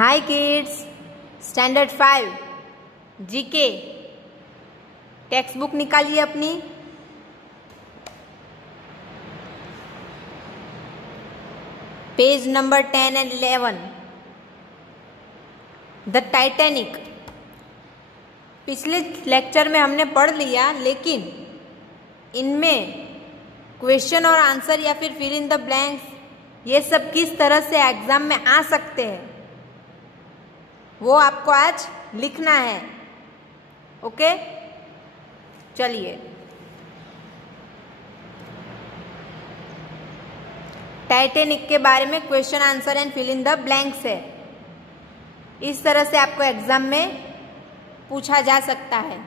हाय kids, standard 5 GK text book निकालिए अपनी। Page number 10 and 11। The Titanic. पिछले lecture में हमने पढ़ लिया, लेकिन इनमें क्वेश्चन और आंसर या फिर फिल इन द ब्लैंक्स ये सब किस तरह से एग्जाम में आ सकते हैं वो आपको आज लिखना है। ओके, चलिए। टाइटैनिक के बारे में question answer and fill in the blanks है। इस तरह से आपको एग्जाम में पूछा जा सकता है।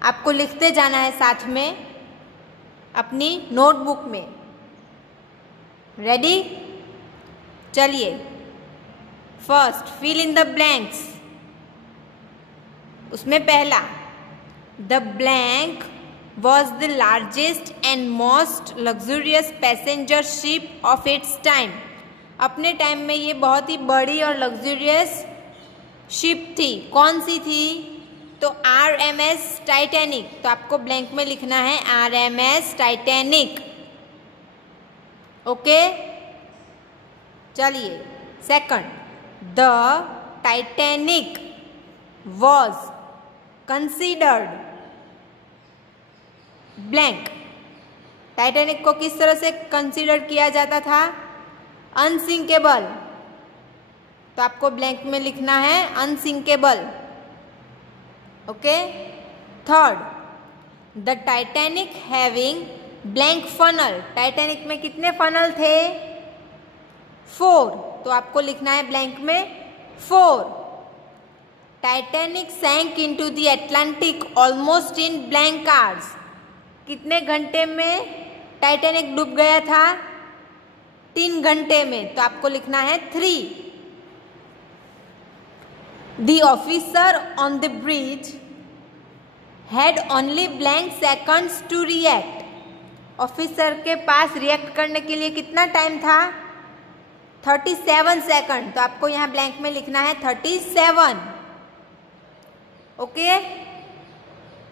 आपको लिखते जाना है साथ में अपनी नोटबुक में। रेडी? चलिए। First, fill in the blanks. उसमें पहला, the blank was the largest and most luxurious passenger ship of its time. अपने टाइम में ये बहुत ही बड़ी और लग्जूरियस शिप थी। कौन सी थी? तो RMS टाइटैनिक। तो आपको ब्लैंक में लिखना है RMS टाइटैनिक। ओके, चलिए। Second, the Titanic was considered blank. Titanic को किस तरह से कंसिडर किया जाता था? अनसिंकेबल। तो आपको ब्लैंक में लिखना है unsinkable. Okay. Third, the Titanic having blank funnel. Titanic में कितने फनल थे? 4। तो आपको लिखना है ब्लैंक में 4। Titanic sank into the Atlantic almost in blank hours. कितने घंटे में टाइटैनिक डूब गया था? 3 घंटे में। तो आपको लिखना है 3। The officer on the bridge had only blank seconds to react. Officer के पास रिएक्ट करने के लिए कितना टाइम था? 37 सेकंड। तो आपको यहाँ ब्लैंक में लिखना है 37। ओके,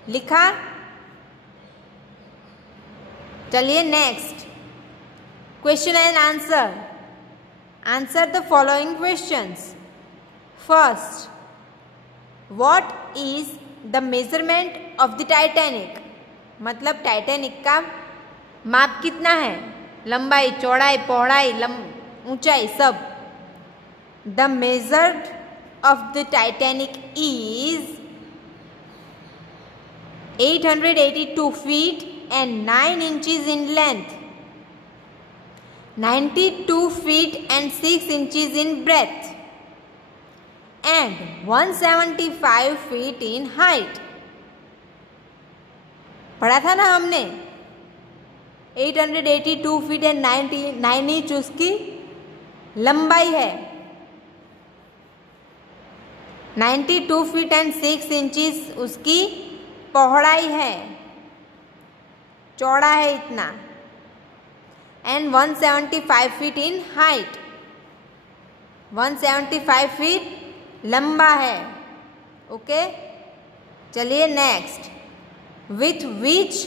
लिखा? चलिए next, question and answer. Answer the following questions. First, what is the measurement of the Titanic. मतलब टाइटैनिक का माप कितना है? लंबाई, चौड़ाई, पौड़ाई, ऊंचाई, सब। The measure of the Titanic is 882 feet and 9 inches in length, 92 feet and 6 inches in breadth, and 175 feet in height. पढ़ा था ना हमने? 882 feet and 9 inch उसकी लंबाई है, 92 feet and 6 inches उसकी पौड़ाई है, चौड़ा है इतना, and 175 feet in height, 175 feet लंबा है। ओके, चलिए next. With which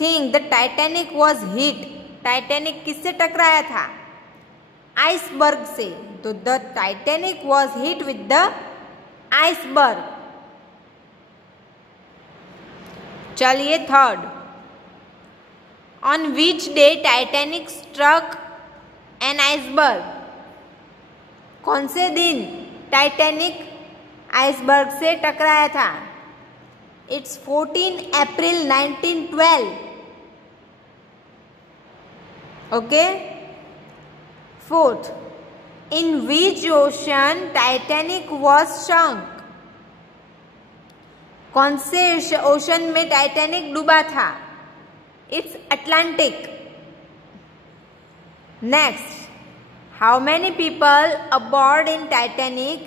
thing the Titanic was hit. Titanic किससे टकराया था? आइसबर्ग से। तो the Titanic was hit with the iceberg. चलिए third, on which day Titanic struck an iceberg. कौन से दिन टाइटैनिक आइसबर्ग से टकराया था? It's 14 April 1912। Okay. Fourth, in which ocean Titanic was sunk. कौन से ओशन में टाइटैनिक डूबा था? It's Atlantic. Next, how many people aboard in Titanic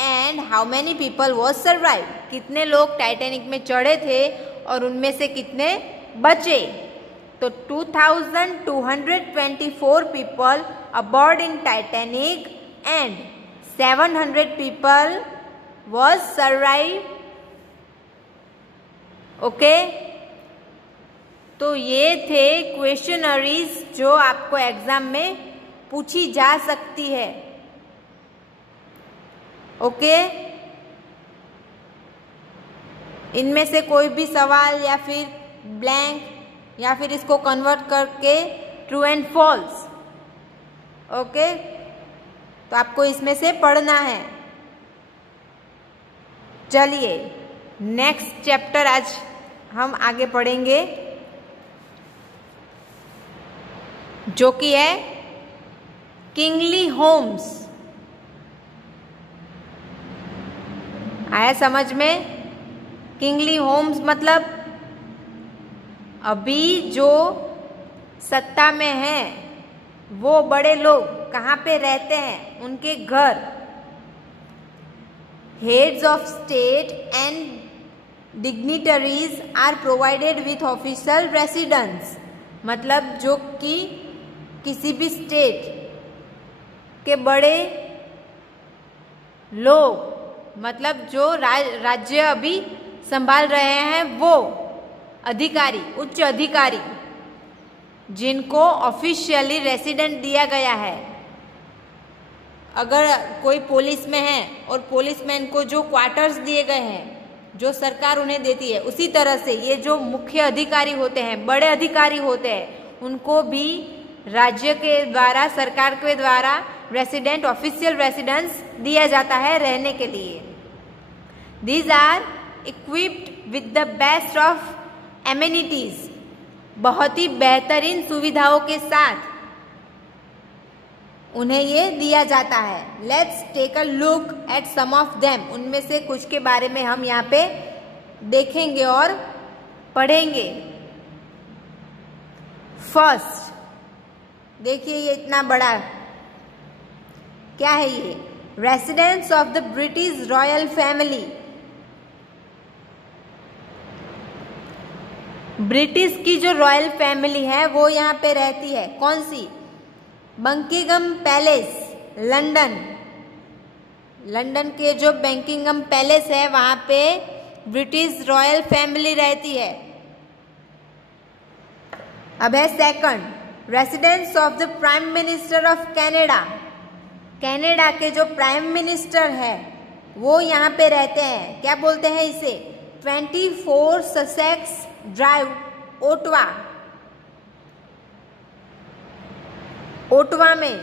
and how many people was survive. कितने लोग टाइटैनिक में चढ़े थे और उनमें से कितने बचे? तो 2224 people aboard in Titanic and 700 people was survived. Okay, तो ये थे क्वेश्चनरीज जो आपको एग्जाम में पूछी जा सकती है. ओके, इनमें से कोई भी सवाल या फिर ब्लैंक या फिर इसको कन्वर्ट करके ट्रू एंड फॉल्स. ओके, तो आपको इसमें से पढ़ना है. चलिए नेक्स्ट चैप्टर आज हम आगे पढ़ेंगे, जो कि है किंगली होम्स. आया समझ में? किंगली होम्स मतलब अभी जो सत्ता में हैं वो बड़े लोग कहाँ पे रहते हैं, उनके घर. Heads of state and dignitaries are provided with official residence. मतलब जो कि किसी भी स्टेट के बड़े लोग, मतलब जो राज्य अभी संभाल रहे हैं वो अधिकारी, उच्च अधिकारी, जिनको ऑफिशियली रेसिडेंट दिया गया है. अगर कोई पुलिस में है और पुलिसमैन को जो क्वार्टर्स दिए गए हैं, जो सरकार उन्हें देती है, उसी तरह से ये जो मुख्य अधिकारी होते हैं, बड़े अधिकारी होते हैं, उनको भी राज्य के द्वारा, सरकार के द्वारा रेसिडेंट, ऑफिशियल रेसिडेंस दिया जाता है रहने के लिए. These are equipped with the best of amenities. बहुत ही बेहतरीन सुविधाओं के साथ उन्हें ये दिया जाता है. Let's take a look at some of them. उनमें से कुछ के बारे में हम यहाँ पे देखेंगे और पढ़ेंगे. फर्स्ट देखिए, ये इतना बड़ा क्या है ये? Residence of the British royal family. British की जो रॉयल फैमिली है वो यहाँ पे रहती है. कौन सी? Buckingham palace, London. लंदन के जो बकिंघम पैलेस है वहां पे ब्रिटिश रॉयल फैमिली रहती है. अब है second, residence of the prime minister of Canada. Canada के जो प्राइम मिनिस्टर है वो यहाँ पे रहते हैं. क्या बोलते हैं इसे? 24 ससेक्स ड्राइव, ओटवा. ओटवा में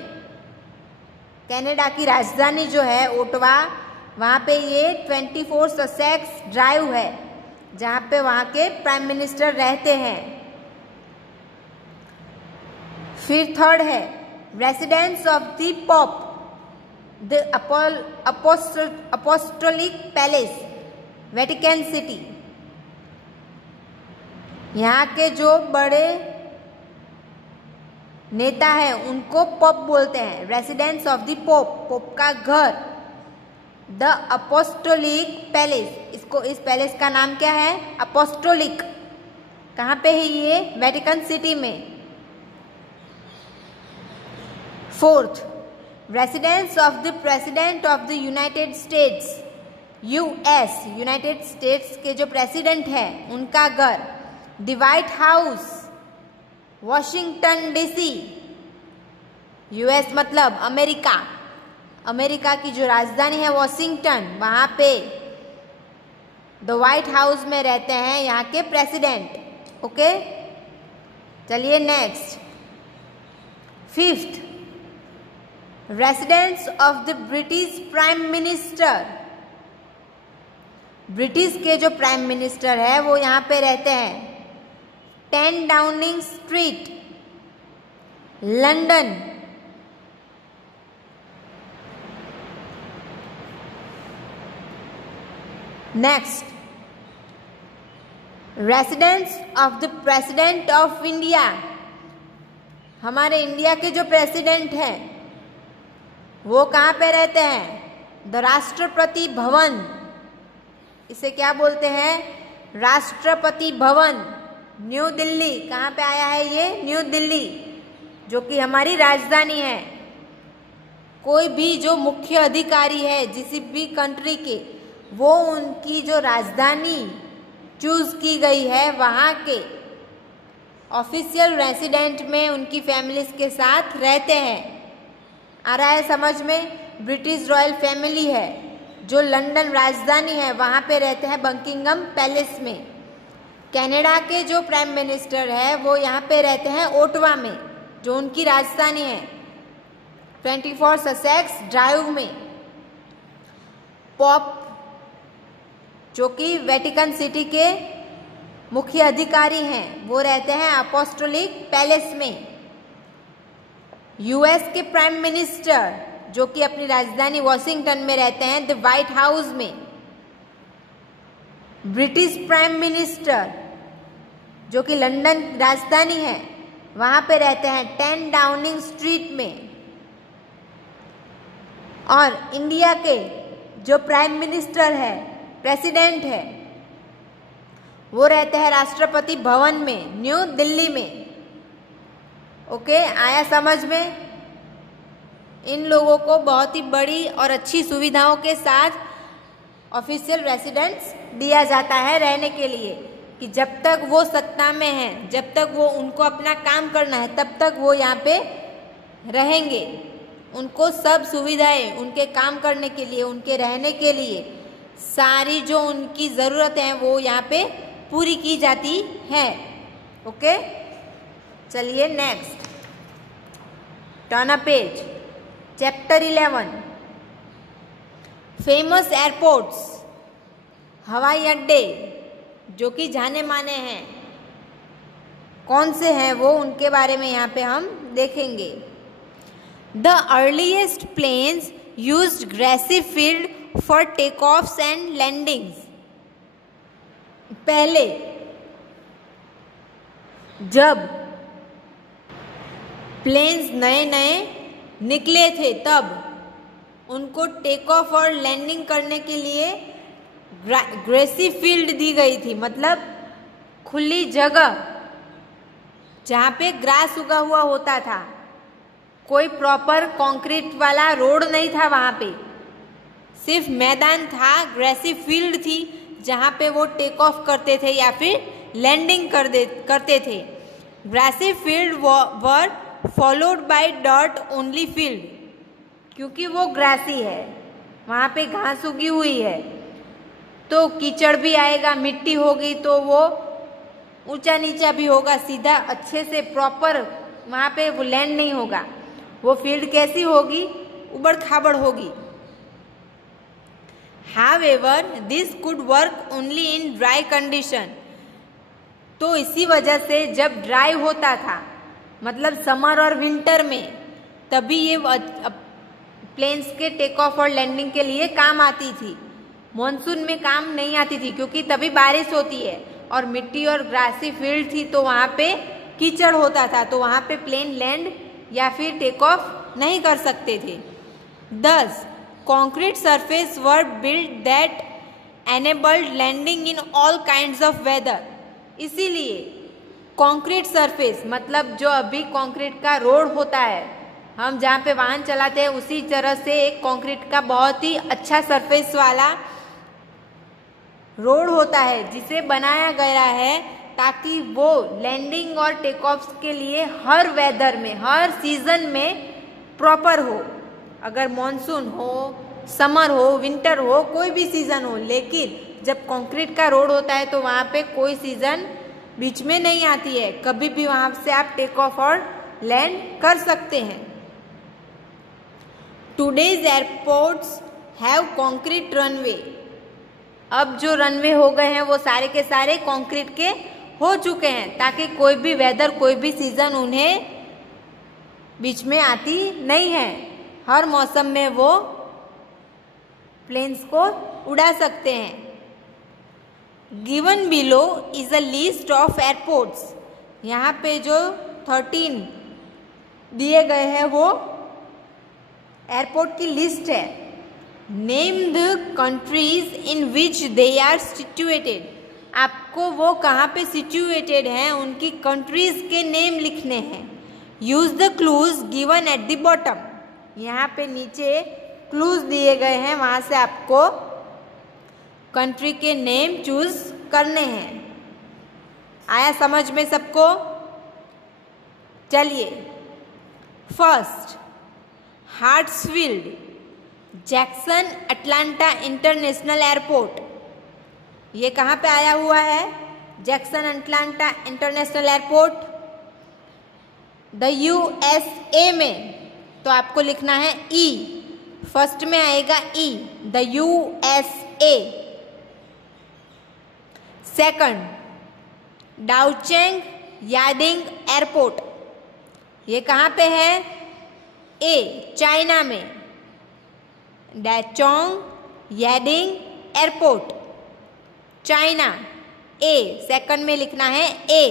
कनाडा की राजधानी जो है ओटवा, वहाँ पे ये 24 ससेक्स ड्राइव है, जहाँ पे वहाँ के प्राइम मिनिस्टर रहते हैं. फिर थर्ड है residence of the pop, the apostolic palace, Vatican city. यहाँ के जो बड़े नेता है उनको पोप बोलते हैं. Residence of the pope, pope का घर. द अपोस्टोलिक पैलेस, इसको, इस पैलेस का नाम क्या है? अपोस्टोलिक. कहाँ पे है ये? वेटिकन सिटी में. Fourth, residence of the president of the United states, US, United states के जो प्रेसिडेंट है उनका घर. The white house, Washington DC. US मतलब अमेरिका. अमेरिका की जो राजधानी है वॉशिंगटन, वहां पे द व्हाइट हाउस में रहते हैं यहाँ के प्रेसिडेंट. ओके, चलिए next. Fifth, residence of the British prime minister. British के जो प्राइम मिनिस्टर है वो यहाँ पे रहते हैं. 10 Downing street, London. Next, residence of the president of India. हमारे इंडिया के जो प्रेसिडेंट हैं वो कहाँ पे रहते हैं? द राष्ट्रपति भवन. इसे क्या बोलते हैं? राष्ट्रपति भवन, न्यू दिल्ली. कहाँ पे आया है ये? न्यू दिल्ली, जो कि हमारी राजधानी है. कोई भी जो मुख्य अधिकारी है किसी भी कंट्री के, वो उनकी जो राजधानी चूज की गई है वहाँ के ऑफिशियल रेसिडेंट में उनकी फैमिलीज के साथ रहते हैं। आ रहा है समझ में? ब्रिटिश रॉयल फैमिली है जो लंदन राजधानी है वहाँ पे रहते हैं बकिंगम पैलेस में। कनाडा के जो प्राइम मिनिस्टर है वो यहाँ पे रहते हैं ओटावा में जो उनकी राजधानी है। 24 ससेक्स ड्राइव में पॉप जो कि वेटिकन सिटी के मुख्य अधिकारी हैं वो रहते हैं अपोस्टोलिक पैलेस में। यूएस के प्राइम मिनिस्टर जो कि अपनी राजधानी वॉशिंगटन में रहते हैं द व्हाइट हाउस में। ब्रिटिश प्राइम मिनिस्टर जो कि लंदन राजधानी है वहां पे रहते हैं 10 डाउनिंग स्ट्रीट में। और इंडिया के जो प्राइम मिनिस्टर है, प्रेसिडेंट है, वो रहते हैं राष्ट्रपति भवन में न्यू दिल्ली में। ओके, आया समझ में? इन लोगों को बहुत ही बड़ी और अच्छी सुविधाओं के साथ ऑफिशियल रेसिडेंस दिया जाता है रहने के लिए, कि जब तक वो सत्ता में हैं, जब तक वो उनको अपना काम करना है तब तक वो यहाँ पे रहेंगे। उनको सब सुविधाएं उनके काम करने के लिए, उनके रहने के लिए सारी जो उनकी ज़रूरतें हैं वो यहाँ पे पूरी की जाती है। ओके, चलिए next, turn a page. Chapter 11 famous airports, हवाई अड्डे जो कि जाने माने हैं, कौन से हैं वो उनके बारे में यहाँ पे हम देखेंगे। The earliest planes used grassy field for takeoffs and landings. पहले जब प्लेन्स नए नए निकले थे तब उनको टेक ऑफ और लैंडिंग करने के लिए ग्रेसी फील्ड दी गई थी, मतलब खुली जगह जहाँ पे ग्रास उगा हुआ होता था। कोई प्रॉपर कंक्रीट वाला रोड नहीं था वहाँ पे, सिर्फ मैदान था, ग्रेसी फील्ड थी जहाँ पे वो टेक ऑफ करते थे या फिर लैंडिंग करते थे। Grassy field were followed by dirt only field, क्योंकि वो ग्रासी है, वहाँ पे घास उगी हुई है तो कीचड़ भी आएगा, मिट्टी होगी तो वो ऊंचा नीचा भी होगा, सीधा अच्छे से प्रॉपर वहाँ पे वो लैंड नहीं होगा। वो फील्ड कैसी होगी? उबड़ खाबड़ होगी। However, this could work only in dry condition। तो इसी वजह से जब ड्राई होता था, मतलब समर और विंटर में, तभी ये प्लेन्स के टेक ऑफ और लैंडिंग के लिए काम आती थी। मॉनसून में काम नहीं आती थी क्योंकि तभी बारिश होती है और मिट्टी और ग्रासी फील्ड थी तो वहाँ पे कीचड़ होता था, तो वहाँ पे प्लेन लैंड या फिर टेक ऑफ नहीं कर सकते थे। Thus, concrete surface were built that enabled landing in all kinds of weather। इसीलिए कंक्रीट सरफेस, मतलब जो अभी कंक्रीट का रोड होता है, हम जहाँ पे वाहन चलाते हैं उसी तरह से एक कंक्रीट का बहुत ही अच्छा सरफेस वाला रोड होता है जिसे बनाया गया है ताकि वो लैंडिंग और टेक ऑफ के लिए हर वेदर में, हर सीजन में प्रॉपर हो। अगर मॉनसून हो, समर हो, विंटर हो, कोई भी सीजन हो, लेकिन जब कंक्रीट का रोड होता है तो वहाँ पे कोई सीजन बीच में नहीं आती है, कभी भी वहाँ से आप टेक ऑफ और लैंड कर सकते हैं। Today's airports have concrete runway. अब जो रनवे हो गए हैं वो सारे के सारे कंक्रीट के हो चुके हैं ताकि कोई भी वेदर, कोई भी सीजन उन्हें बीच में आती नहीं है। हर मौसम में वो प्लेन्स को उड़ा सकते हैं। Given below is a list of airports. यहाँ पे जो 13 दिए गए हैं वो एयरपोर्ट की लिस्ट है। Name the countries in which they are situated. आपको वो कहाँ पे सिचुएटेड हैं उनकी कंट्रीज के नेम लिखने हैं। Use the clues given at the bottom. यहाँ पे नीचे क्लूज दिए गए हैं, वहाँ से आपको कंट्री के नेम चूज करने हैं। आया समझ में सबको? चलिए, first Hartsfield Jackson Atlanta international airport, ये कहाँ पे आया हुआ है? Jackson Atlanta international airport the USA में, तो आपको लिखना है ई, फर्स्ट में आएगा ई, द USA। सेकंड डाउचेंग याडिंग एयरपोर्ट, ये कहाँ पे है? ए, चाइना में, डैचोंग याडिंग एयरपोर्ट, चाइना, ए, सेकंड में लिखना है ए।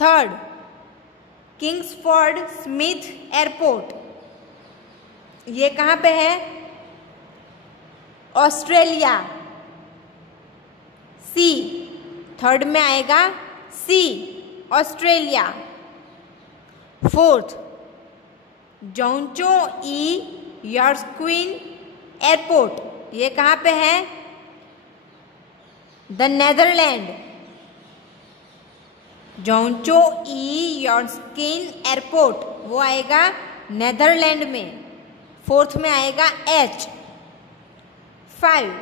थर्ड किंग्सफोर्ड स्मिथ एयरपोर्ट, ये कहाँ पे है? ऑस्ट्रेलिया, सी, थर्ड में आएगा सी, ऑस्ट्रेलिया। फोर्थ जोंचो ई यर्स्क्विन एयरपोर्ट, ये कहाँ पे है? द नेदरलैंड, जोंचो ई यर्स्क्विन एयरपोर्ट, वो आएगा नेदरलैंड में, फोर्थ में आएगा एच। 5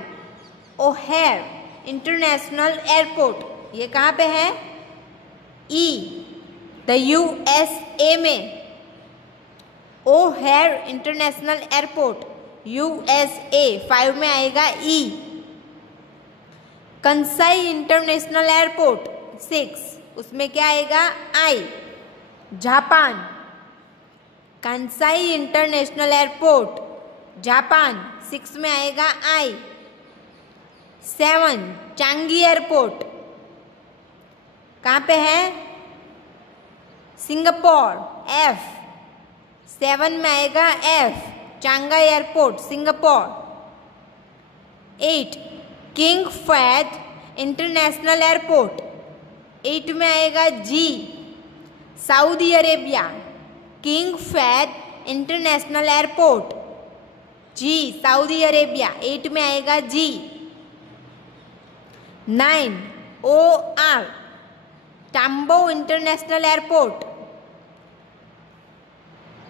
ओहेर इंटरनेशनल एयरपोर्ट, ये कहाँ पे है? ई, द USA में, ओहेर इंटरनेशनल एयरपोर्ट, USA, 5 में आएगा ई। कंसाई इंटरनेशनल एयरपोर्ट 6, उसमें क्या आएगा? I, Japan, Kansai international airport Japan, 6 में आएगा आई। 7 चांगी एयरपोर्ट, कहाँ पे है? सिंगापुर, F, 7 में आएगा F, Changi airport, Singapore. 8 king Fahd international airport, 8 में आएगा G, Saudi Arabia, king Fahd international airport, G, Saudi Arabia, 8 में आएगा G. 9 OR Tambo international airport,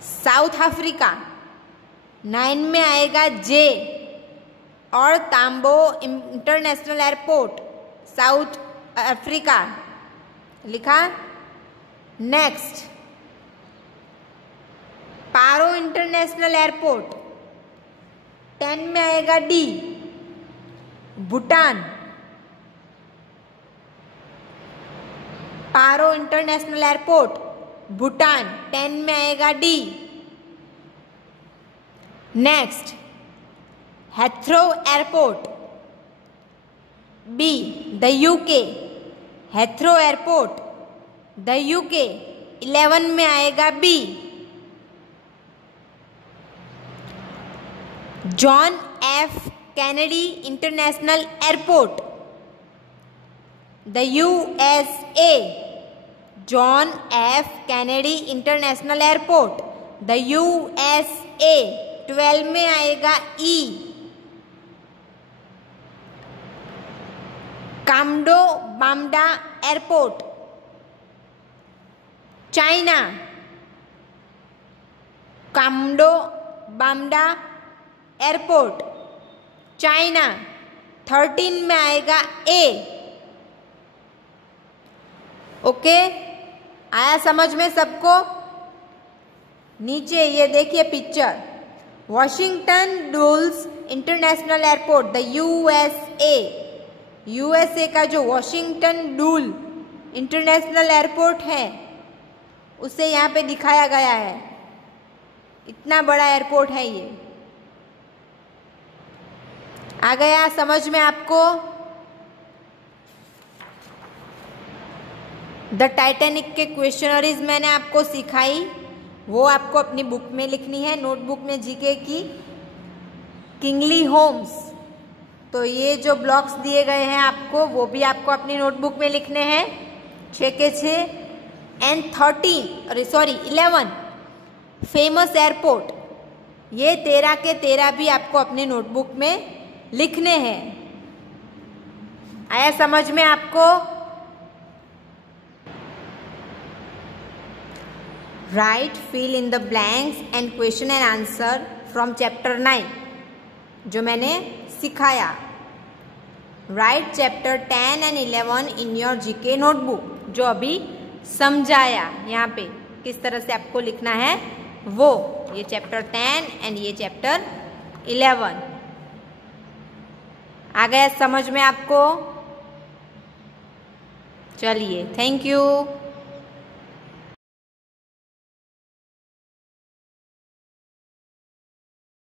South Africa, 9 में आएगा जे, और Tambo international airport, South Africa, लिखा। Next Paro international airport, 10 में आएगा D, Bhutan, Paro international airport Bhutan, 10 में आएगा D. Next Heathrow airport, B, the UK, Heathrow airport, the UK, 11 में आएगा B. John F Kennedy international airport, the USA, John F Kennedy international airport, the USA, 12 में आएगा E. Qamdo Bamda airport, China, Qamdo Bamda airport, China, 13 में आएगा ए। Okay, आया समझ में सबको? नीचे ये देखिए picture, Washington duels international airport, the USA का जो वॉशिंगटन डूल इंटरनेशनल एयरपोर्ट है उसे यहाँ पे दिखाया गया है। इतना बड़ा एयरपोर्ट है ये। आ गया समझ में आपको? द टाइटैनिक के क्वेश्चनरीज मैंने आपको सिखाई, वो आपको अपनी बुक में लिखनी है, नोटबुक में जीके की। किंगली होम्स, तो ये जो ब्लॉक्स दिए गए हैं आपको, वो भी आपको अपनी नोटबुक में लिखने हैं, 6 के 6। एंड 11 फेमस एयरपोर्ट, ये 13 के 13 भी आपको अपने नोटबुक में लिखने हैं। आया समझ में आपको? Write fill in the blanks and question and answer from chapter 9 जो मैंने सिखाया। Write chapter 10 and 11 in your GK notebook जो अभी समझाया यहाँ पे किस तरह से आपको लिखना है वो। ये चैप्टर 10 एंड ये चैप्टर 11 आ गया समझ में आपको? चलिए, थैंक यू।